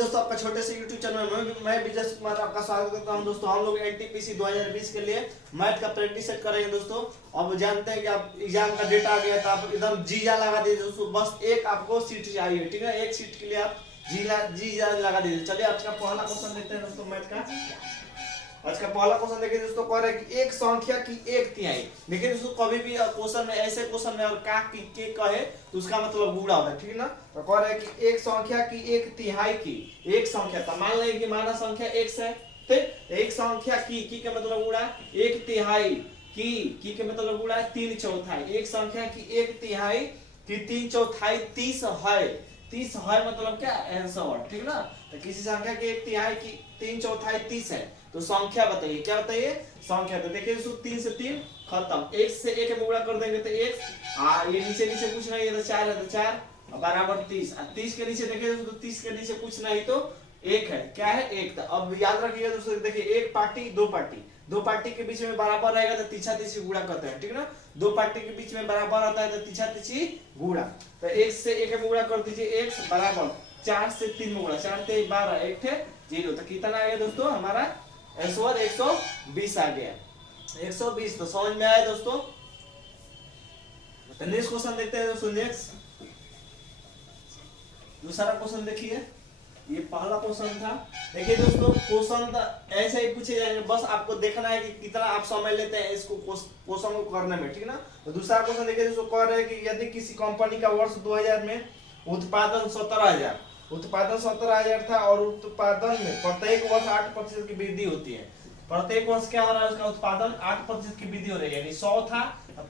दोस्तों, आपका छोटे से YouTube चैनल में मैं विजय कुमार आपका स्वागत करता हूं। दोस्तों, हम लोग एनटीपीसी 2020 के लिए मैथ का प्रैक्टिस सेट करेंगे। दोस्तों, अब जानते हैं कि आप एग्जाम का डेट आ गया था, आप एकदम जी जान लगा दीजिए दोस्तों। बस एक आपको सीट चाहिए, ठीक है। एक सीट के लिए आप जी जान लगा दीजिए। चलिए आज का पहला क्वेश्चन देखते हैं दोस्तों मैथ का। आज का पहला क्वेश्चन देखिए दोस्तों, कह रहा है कि एक संख्या की एक तिहाई। देखिए दोस्तों, कभी भी क्वेश्चन में ऐसे क्वेश्चन में और का की के कहे तो उसका मतलब गुणा होता है, ठीक है ना। तो कह रहा है कि एक संख्या की एक तिहाई की एक संख्या, तो मान लेंगे कि माना संख्या x है, ठीक। एक संख्या की के मतलब गुणा एक तिहाई की के मतलब गुणा 3/4। एक संख्या की एक तिहाई की 3/4 30 है। 30 है मतलब क्या, आंसर, ठीक ना। तो किसी संख्या की एक तिहाई की 3/4 30 है, तो संख्या बताइए, क्या बताइए, संख्या। तो देखिए दोस्तों, 3 से 3 खत्म, 1 से 1 में गुणा कर देंगे तो 1, ये नीचे नीचे कुछ नहीं है तो 4 है, तो 4 बराबर 30। 30 के नीचे देखिए दोस्तों, 30 के नीचे कुछ नहीं तो 1 है, क्या है, 1। तो अब याद रखिएगा दोस्तों, देखिए एक पार्टी दो पार्टी के बीच में बराबर रहेगा तो तीछा तीछी गुणा करते हैं, ठीक ना। दो पार्टी के बीच में बराबर आता है तो तीछा तीछी गुणा। तो 1 से 1 में गुणा कर दीजिए, 1 बराबर 4 से 3 में गुणा, 4 3 12, 1 थे 0। तो कितना आ गया दोस्तों, हमारा आंसर 120 आ गया, 120। तो समझ में आया दोस्तों। तो नेक्स्ट क्वेश्चन देखते हैं दोस्तों। नेक्स्ट दूसरा क्वेश्चन देखिए, ये पहला क्वेश्चन था। देखिए दोस्तों, क्वेश्चन ऐसे ही पूछे जाएंगे, बस आपको देखना है कि कितना आप समझ लेते हैं इसको क्वेश्चन को करने में, ठीक ना। तो दूसरा क्वेश्चन देखिए दोस्तों, कह रहे हैं कि यदि किसी कंपनी का वर्ष 2000 में उत्पादन 17,000 था और उत्पादन में प्रत्येक वर्ष 8% की वृद्धि होती है। प्रत्येक वर्ष क्या हो रहा है, उसका उत्पादन 8% की वृद्धि हो रही है, यानी 100 था,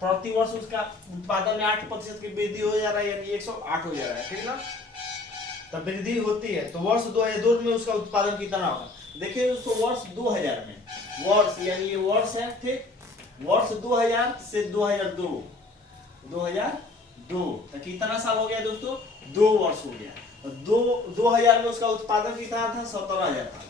प्रति वर्ष उसका उत्पादन में 8% की वृद्धि हो जा रहा है, यानी 108 हो जा रहा है, ठीक ना। तब वृद्धि होती है तो वर्ष 2002 में उसका उत्पादन कितना होगा। देखिए दोस्तों, वर्ष 2000 में, वर्ष यानी ये वर्ष है, ठीक। वर्ष 2000 से 2002 तो कितना साल हो गया दोस्तों, 2 वर्ष हो गया। 2000 में उसका उत्पादन कितना था, 17,000 था।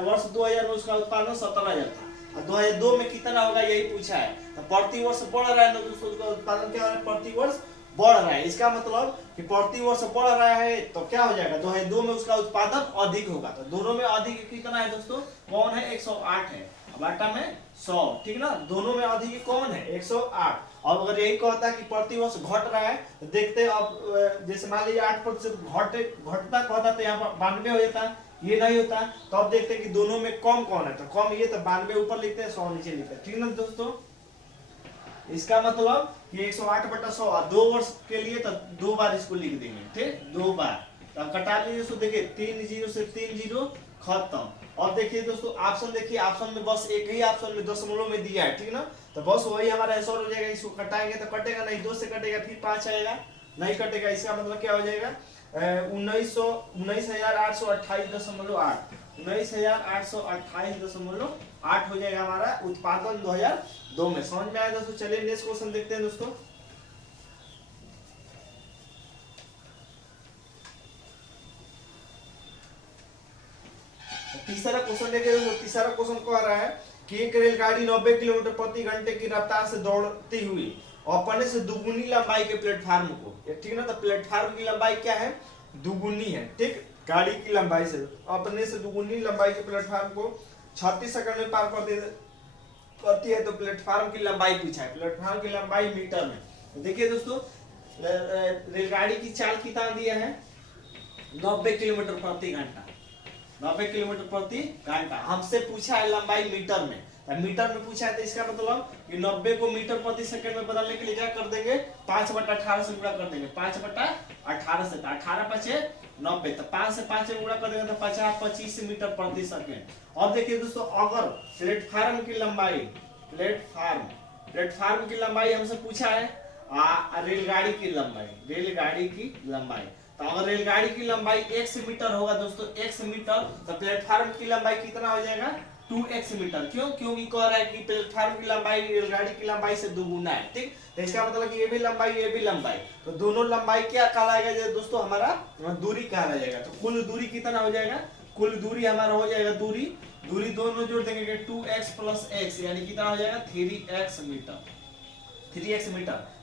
वर्ष 2000 में उसका उत्पादन 17,000 था और 2002 में कितना होगा यही पूछा है। तो प्रति वर्ष बढ़ रहा है दोस्तों, उसका उत्पादन क्या हो रहा है, प्रति वर्ष बढ़ रहा है। इसका मतलब कि प्रति वर्ष बढ़ रहा है तो क्या हो जाएगा, 2002 में उसका उत्पादन अधिक होगा। तो दोनों में अधिक कितना है दोस्तों, कौन है, 108 है, बाटा में 100, ठीक ना। दोनों में अधिक कौन है, 108। और अगर यही कहता है कि प्रति वर्ष घट रहा है तो देखते हैं अब, जैसे मान लीजिए 8% घटता कहता तो यहाँ पर 92 हो जाता, ये नहीं होता। तो अब देखते हैं कि दोनों में कम कौन है, तो कम ये, तो 92 ऊपर लिखते हैं, 100 नीचे लिखते हैं, ठीक ना दोस्तों। इसका मतलब कि 108/100 और 2 वर्ष के लिए तो 2 बार इसको लिख देंगे, ठीक, 2 बार। तो कटा लीजिए दोस्तों, देखिए 3 0 से 3 0 खत्म। और देखिए दोस्तों, ऑप्शन देखिए, ऑप्शन में बस एक ही ऑप्शन में दशमलव में दिया है, ठीक ना। तो बस वही हमारा आंसर हो जाएगा। इसको कटाएंगे तो कटेगा नहीं, 2 से कटेगा फिर 5 आएगा, नहीं कटेगा। इसका मतलब क्या हो जाएगा, 19,828.8 19,828.8 हो जाएगा हमारा उत्पादन 2002 में। समझ में आया दोस्तों। चलिए नेक्स्ट क्वेश्चन देखते हैं दोस्तों। तीसरा क्वेश्चन देखिए दोस्तों। तीसरा क्वेश्चन कह रहा है कि एक रेलगाड़ी 90 किलोमीटर प्रति घंटे की रफ्तार से दौड़ती हुई अपने से दुगुनी लंबाई के प्लेटफार्म को, ठीक ना। तो प्लेटफार्म की लंबाई क्या है, दुगुनी है, ठीक। गाड़ी की लंबाई से अपने से दुगुनी लंबाई के प्लेटफार्म को 36 सेकंड में पार करती है। तो प्लेटफार्म की लंबाई पूछा है, प्लेटफार्म की लंबाई मीटर में। तो देखिए दोस्तों, रेलगाड़ी की चाल कितना दिया है, 90 किलोमीटर प्रति घंटा, 90 किलोमीटर प्रति घंटा। हमसे पूछा है लंबाई मीटर में, मीटर में पूछा है। तो इसका मतलब कि 90 को मीटर प्रति सेकंड में बदलने के लिए क्या कर देंगे, 5/18 से गुणा कर देंगे, 5/18 से, 18 5 90, तो 5 से 5 में गुणा कर देंगे तो 25 मीटर प्रति सेकंड। और देखिए दोस्तों, अगर प्लेटफार्म की लंबाई हमसे पूछा है रेलगाड़ी की लंबाई, तो अगर रेलगाड़ी की लंबाई x मीटर होगा दोस्तों, x मीटर, तो प्लेटफार्म की लंबाई कितना हो जाएगा, 2x मीटर। क्यों, क्योंकि कह रहा है कि प्लेटफार्म की लंबाई रेलगाड़ी की लंबाई से दुगुना है, ठीक। तो इसका मतलब कि ये भी लंबाई, तो दोनों लंबाई क्या कहलाएगा दोस्तों, हमारा दूरी कहलाएगा। तो कुल दूरी कितना हो जाएगा, कुल दूरी हमारा हो जाएगा, दूरी दोनों जोड़ देंगे 2x + x, यानी कितना हो जाएगा 3x मीटर।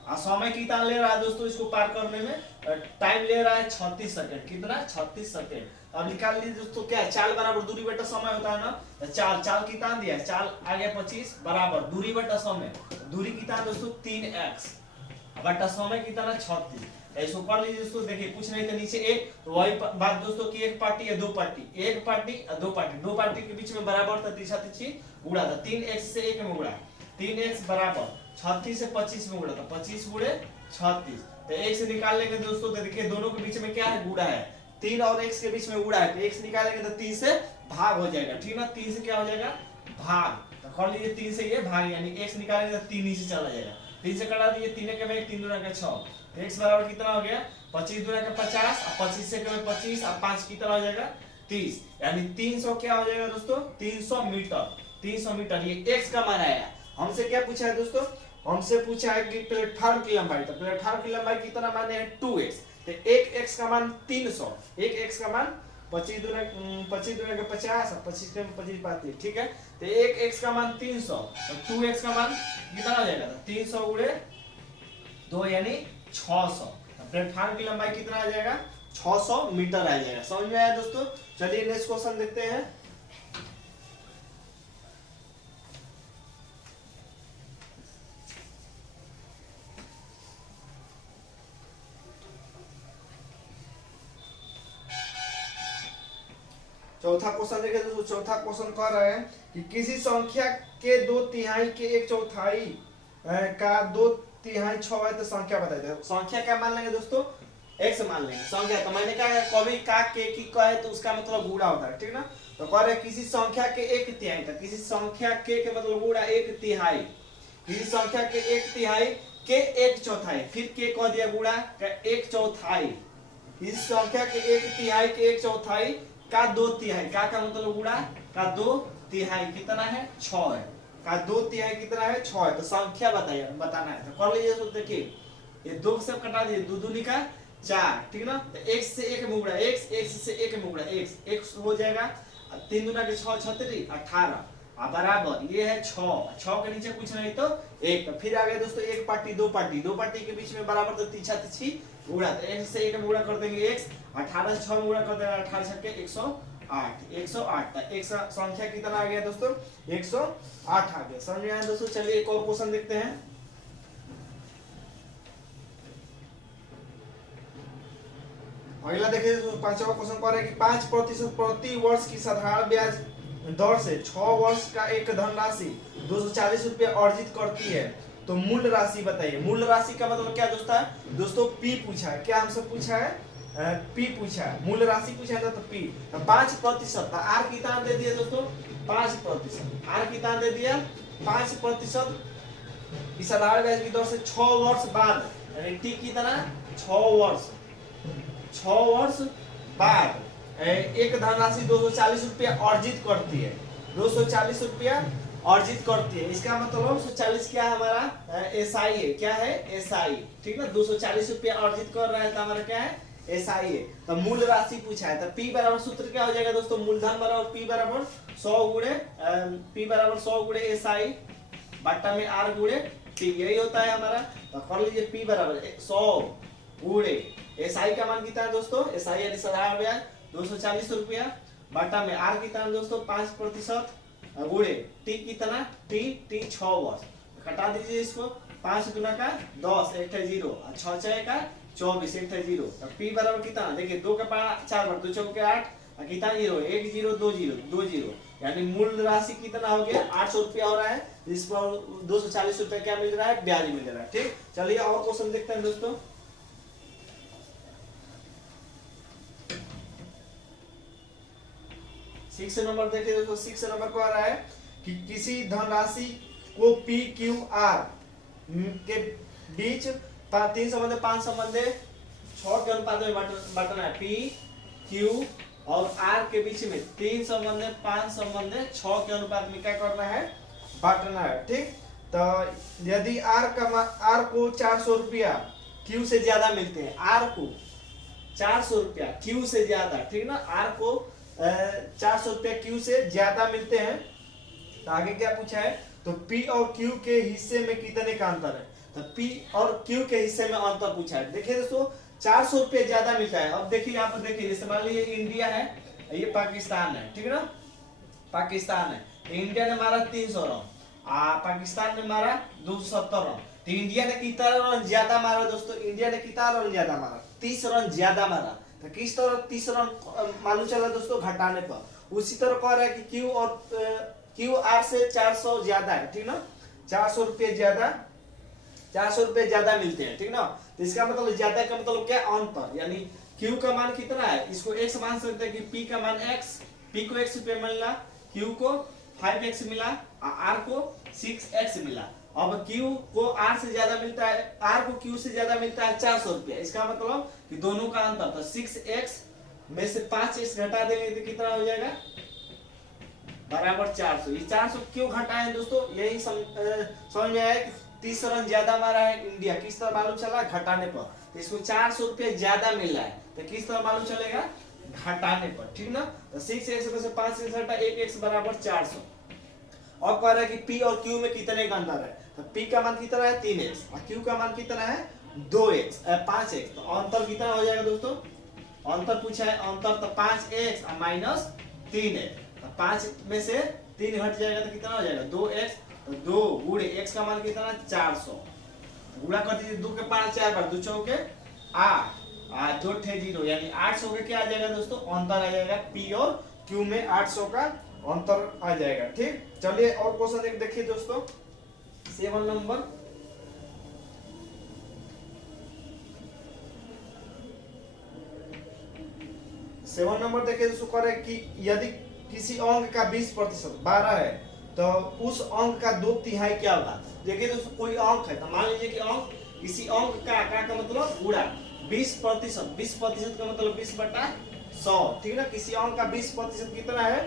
और समय कितना ले रहा है दोस्तों इसको पार करने में, टाइम ले रहा है 36 सेकंड। कितना? 36 सेकंड। अब निकाल लीजिए दोस्तों, क्या है, चाल बराबर दूरी बटा समय होता है ना। चाल कितना दिया है, चाल आ गया 25 बराबर दूरी बटा समय। दूरी कितना है दोस्तों 3x बटा समय कितना 36। ऐसे कर लीजिए दोस्तों। देखिए कुछ नहीं तो नीचे एक, तो वही बात दोस्तों की एक पार्टी या दो पार्टी, एक पार्टी और दो पार्टी, दो पार्टी के बीच में बराबर था, तीसरा तीसरी गुणा था। 3x से 1 में गुणा, 3x बराबर 36 से 25 में गुणा था, 25 गुणे 36। तो एक से निकाल लेंगे दोस्तों, तो देखिए दोनों के बीच में क्या है, गुणा है। 3 और x के बीच में गुणा है, तो x निकालेंगे तो 3 से भाग हो जाएगा। ठीक ना, 3 से क्या हो जाएगा, भाग। तो कर लीजिए 3 से ये भाग, यानी x निकालेंगे तो 3 नीचे चला जाएगा। 3 से कटा दीजिए, 3 के में 3 दूना का 6, x बराबर कितना हो गया 25 दूना का 50, और 25 से कम 25 और 5 कितना हो जाएगा 30, यानी 300 क्या हो जाएगा दोस्तों 300 मीटर। 300 मीटर ये x का मान आया। हमसे क्या पूछा है दोस्तों, हमसे पूछा है कि प्लेटफार्म की लंबाई। तो प्लेटफार्म की लंबाई कितना माने है 2x, तो 1x का मान 300, 1x का मान 25 दूना का 50 और 25 के 25 पाती, ठीक है। तो 1x का मान 300 और 2x का मान कितना हो जाएगा 300 गुणे 2 यानी 600। प्लेटफार्म की लंबाई कितना आ जाएगा 600 मीटर आ जाएगा। समझ में आया दोस्तों। चलिए नेक्स्ट क्वेश्चन देखते हैं। चौथा क्वेश्चन देखिए दोस्तों। चौथा क्वेश्चन कह रहे हैं कि किसी संख्या के 2/3 के 1/4 का 2/3 6 है, तो संख्या बताइए। संख्या क्या मान लेंगे दोस्तों, x मान लेंगे संख्या। तो मैंने कहा कभी का के की कहे तो उसका मतलब गुणा होता है, ठीक ना। तो कह रहे किसी संख्या के 1/3, तो किसी संख्या के मतलब गुणा 1/3, किसी संख्या के 1/3 के 1/4, फिर के कह दिया गुणा का 1/4, इस संख्या के 1/3 के 1/4 का 2/3 का मतलब गुणा का 2/3 कितना है 6 है, का 2/3 कितना है 6 है। तो संख्या बताइए, बताना है। तो कर लीजिए। तो देखिए ये 2 से कटा दीजिए, 2 दूनी का 4, ठीक ना। तो x से 1 में गुणा x से 1 में गुणा x हो जाएगा 3 दूना के 6 36 18 बराबर ये है 6 के नीचे कुछ नहीं तो 1। तो फिर आ गया दोस्तों एक पार्टी दो पार्टी, दो पार्टी के बीच में बराबर तो तीछा तीछी गुणा। तो x से 1 में गुणा कर देंगे x, 18 से 6 में गुणा कर देंगे 18 छक्के 108 तक। एक संख्या कितना आ गया दोस्तों 108 आ गया। समझ में आया दोस्तों। चलिए एक और क्वेश्चन देखते हैं। अगला देखिए पांचवा क्वेश्चन कह रहे हैं कि 5% प्रति वर्ष की साधारण ब्याज दर से 6 वर्ष का एक धनराशि 240 रुपया अर्जित करती है, तो मूल राशि बताइए। मूल राशि का मतलब क्या दोस्तों पी पूछा है। क्या हमसे पूछा है पी पूछा है, मूल राशि पूछा है तो पी। 5% आर कितना दे दिया दोस्तों 5%, आर कितना दे दिया 5% की साधारण ब्याज की दर से 6 वर्ष बाद, यानी टी कितना 6 वर्ष बाद एक धनराशि 240 रुपया अर्जित करती है, 240 रुपया अर्जित करती है। इसका मतलब 240 क्या है हमारा एसआई है। क्या है एसआई, ठीक ना। 240 रुपया अर्जित कर रहा है तो हमारा क्या है एसआई है। तो मूल राशि पूछा है, तो पी बराबर सूत्र क्या हो जाएगा दोस्तों, मूलधन बराबर पी बराबर 100 गुणे एसआई बट्टा में आर गुणे टी, यही होता है हमारा। तो कर लीजिए पी बराबर 100 गुणे एसआई का मान कितना है दोस्तों, एसआई यानी साधारण ब्याज 240 रुपया बटा में आर कितना है दोस्तों 5% गुणे टी कितना टी 6 वर्ष। घटा दीजिए इसको, 5 दूना का 10 एक 0 और 6 6 का 24 एक 0। तो पी बराबर कितना देखिए 2 का 4 बार 2 चौके 8 और कितना 0 1 0 2 0, यानी मूल राशि कितना हो गया 800 रुपया हो रहा है। इस पर 240 रुपया क्या मिल रहा है ब्याज मिल रहा है। ठीक, चलिए और क्वेश्चन देखते हैं दोस्तों। 6 नंबर देखिए दोस्तों। 6 नंबर को आ रहा है कि किसी धनराशि को पी क्यू आर के बीच 3 संबंध 5 संबंध 6 के अनुपात में बांटना है। पी क्यू और आर के बीच में 3 संबंध 5 संबंध 6 के अनुपात में क्या करना है बांटना है। ठीक, तो यदि आर को 400 रुपया क्यू से ज्यादा मिलते हैं, आर को 400 रुपया क्यू से ज्यादा, ठीक ना, आर को 400 रुपया क्यू से ज्यादा मिलते हैं, तो आगे क्या पूछा है, तो पी और क्यू के हिस्से में कितने का अंतर है। तो पी और क्यू के हिस्से में अंतर पूछा है। देखिए दोस्तों 400 रुपये ज्यादा मिलता है। अब देखिए यहाँ पर देखिए, जैसे मान लीजिए इंडिया है, ये पाकिस्तान है, ठीक है ना, पाकिस्तान है, इंडिया ने मारा 300 रन, पाकिस्तान ने मारा 270 रन। तो इंडिया ने कितना रन ज्यादा मारा दोस्तों, इंडिया ने कितना रन ज्यादा मारा, 30 रन ज्यादा मारा। तो किस तरह 30 रन मालूम चला दोस्तों, घटाने पर। उसी तरह कह रहा है कि क्यू और क्यू आर से 400 ज्यादा है, ठीक ना, 400 रुपये ज्यादा, 400 रुपये ज्यादा मिलते हैं, ठीक ना। तो इसका मतलब ज्यादा का मतलब क्या, अंतर, यानी क्यू का मान कितना है, इसको x मान सकते हैं कि p का मान x, p को x रुपये मिला, q को 5x मिला, r को 6x मिला। अब q को r से ज्यादा मिलता है, r को q से ज्यादा मिलता है 400 रुपये। इसका मतलब कि दोनों का अंतर, तो 6x में से 5x घटा देंगे तो कितना हो जाएगा, बराबर 400। ये 400 क्यों घटाए दोस्तों, यही समझ में आया कि 30 रन ज्यादा मारा है इंडिया, किस तरह मालूम चला, घटाने पर। तो इसको 400 रुपये ज्यादा मिल रहा है, तो किस तरह मालूम चलेगा, घटाने पर, ठीक ना। तो 6x में से 5x घटा 1x बराबर 400। अब कह रहा है कि p और q में कितने का अंतर है, तो p का मान कितना है 3x और q का मान कितना है 5x। तो अंतर कितना हो जाएगा दोस्तों, अंतर पूछा है, अंतर तो 5x और माइनस 3x। 5 में से 3 घट जाएगा तो कितना हो जाएगा 2x, तो 2 गुणे x का मान कितना 400, गुणा कर दीजिए, 2 के 5 4 बार, 2 चौके 8, 2 ठे 0, यानी 800 के क्या आ जाएगा दोस्तों, अंतर आ जाएगा p और q में 800 का अंतर आ जाएगा। ठीक, चलिए और क्वेश्चन एक देखिए दोस्तों, 7 नंबर। देखिए दोस्तों, कह रहे कि यदि किसी अंक का 20% 12 है तो उस अंक का 2/3 क्या होगा। देखिए दोस्तों, कोई अंक है, तो मान लीजिए कि अंक, किसी अंक का मतलब गुणा 20%, 20% का मतलब 20/100, ठीक है ना। किसी अंक का 20% कितना है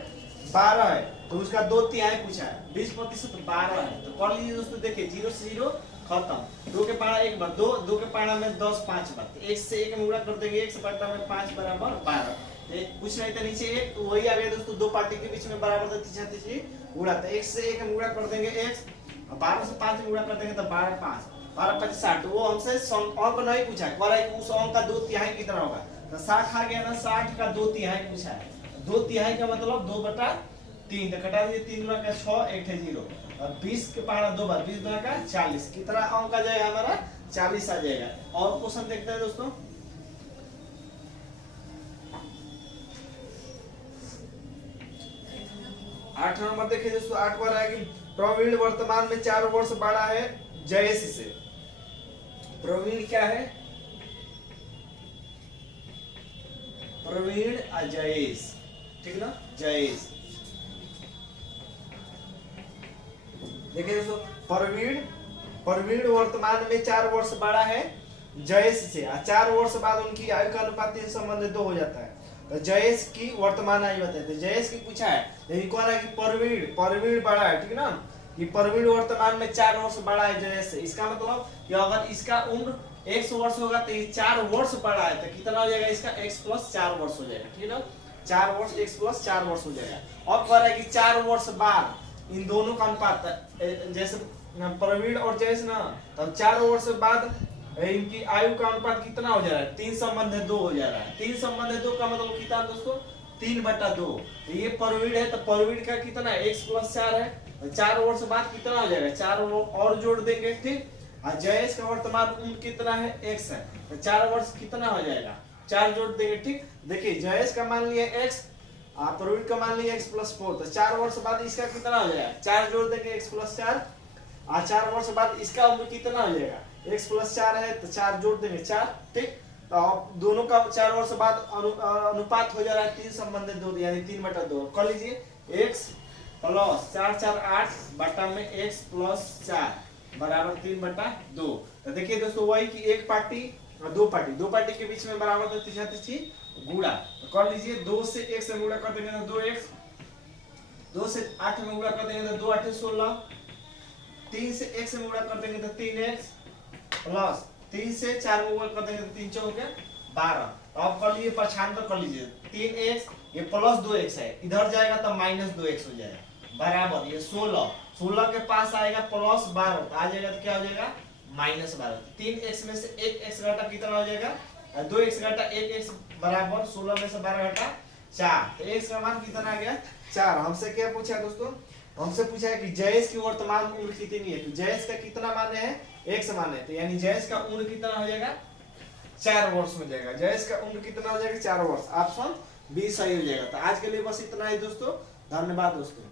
12 है, तो उसका 2/3 पूछा है, 20% 12 है। तो कर लीजिए दोस्तों, देखिए 0 से 0 खत्म, 2 के पारा 1 बार, 2 के पारा में 10 5 बार, 1 से 1 में गुणा कर देंगे, 1 से बटा में 5 बराबर 12। कुछ नहीं था नीचे 1, तो वही आ गया दोस्तों, दो पार्टी के बीच में बराबर था, तीसरा गुणा, तो 1 से 1 में गुणा कर देंगे x, 12 से 5 में गुणा कर देंगे तो 12 5 12 5 60। वो हमसे अंक नहीं पूछा है, कह रहा है कि उस अंक का 2/3 कितना होगा, तो 60 आ गया ना, 60 का 2/3 पूछा है। 2/3 का मतलब 2/3, तो घटा दीजिए, 3 गुणा का 6, 1 है 0, और 20 के पारा 2 बार, 20 गुणा का 40, कितना अंक आ जाएगा हमारा 40 आ जाएगा। और क्वेश्चन देखते हैं दोस्तों, 8 नंबर देखिए दोस्तों। 8 बार है कि प्रवीण वर्तमान में 4 वर्ष बड़ा है जयेश से। प्रवीण क्या है, प्रवीण जयेश, ठीक ना, जयेश। देखिए दोस्तों, प्रवीण वर्तमान में 4 वर्ष बड़ा है जयेश से, 4 वर्ष बाद उनकी आयु का अनुपात 3 संबंध 2 हो जाता है। तो जयेश की वर्तमान आयु बताए, तो जयेश की पूछा है, लेकिन कह रहा है कि प्रवीण बड़ा है, ठीक ना, कि प्रवीण वर्तमान में 4 वर्ष बड़ा है जयेश से। इसका मतलब कि अगर इसका उम्र 100 वर्ष होगा तो ये 4 वर्ष बड़ा है, तो कितना हो जाएगा इसका x + 4 वर्ष हो जाएगा, ठीक है, 4 वर्ष x + 4 वर्ष हो जाएगा। और कह रहा है कि 4 वर्ष बाद इन दोनों का अनुपात, जैसे प्रवीण और जयेश ना, तब 4 वर्ष बाद इनकी आयु का अनुपात कितना हो जा रहा है, 3 संबंध 2 हो जा रहा है। 3 संबंध 2 का मतलब कितना दोस्तों, 3/2। ये प्रवीण है, तो प्रवीण का कितना है x + 4 है, 4 वर्ष बाद कितना हो जाएगा, 4 और जोड़ देंगे, ठीक। और जयेश का वर्तमान उम्र कितना है x है, तो 4 वर्ष कितना हो जाएगा, 4 जोड़ देंगे, ठीक। देखिए जयेश का मान लिया x, प्रवीण का मान लिया x + 4, तो 4 वर्ष बाद इसका कितना हो जाएगा, 4 जोड़ देंगे x + 4, 4 वर्ष बाद इसका उम्र कितना हो जाएगा, x + 4 है तो 4 जोड़ देंगे 4, ठीक। तो दोनों का 4 वर्ष बाद अनुपात हो जा रहा है 3 संबंध 2, यानी 3/2। कर लीजिए x + 4 4 8 बटा में x + 4 बराबर 3/2। तो देखिए दोस्तों, वही कि एक पार्टी और दो पार्टी के बीच में बराबर तो तीसरी गुणा। तो कर लीजिए, 2 से 1 से गुणा कर देंगे तो 2x, 2 से 8 में गुणा कर देंगे तो 2 8 16, 3 से 1 से गुणा कर देंगे तो 3x, प्लस 3 से 4 में गुणा कर देंगे तो 3 चौके 12। तो अब कर लीजिए, पक्षांतर कर लीजिए, 3x, ये प्लस 2x है, इधर जाएगा तो -2x हो जाएगा, बराबर ये 16 के पास आएगा प्लस 12, तो आ जाएगा तो क्या हो जाएगा -12। 3x में से 1x घटा कितना हो जाएगा 2x घटा 1x बराबर 16 में से 12 घटा 4। तो x का मान कितना आ गया 4। हमसे क्या पूछा है दोस्तों, हमसे पूछा है कि जयेश की वर्तमान उम्र कितनी है। तो जयेश का कितना मान है, x मान है। तो यानी जयेश का उम्र कितना हो जाएगा 4 वर्ष हो जाएगा। जयेश का उम्र कितना हो जाएगा 4 वर्ष। ऑप्शन बी सही हो जाएगा। तो आज के लिए बस इतना ही दोस्तों, धन्यवाद दोस्तों।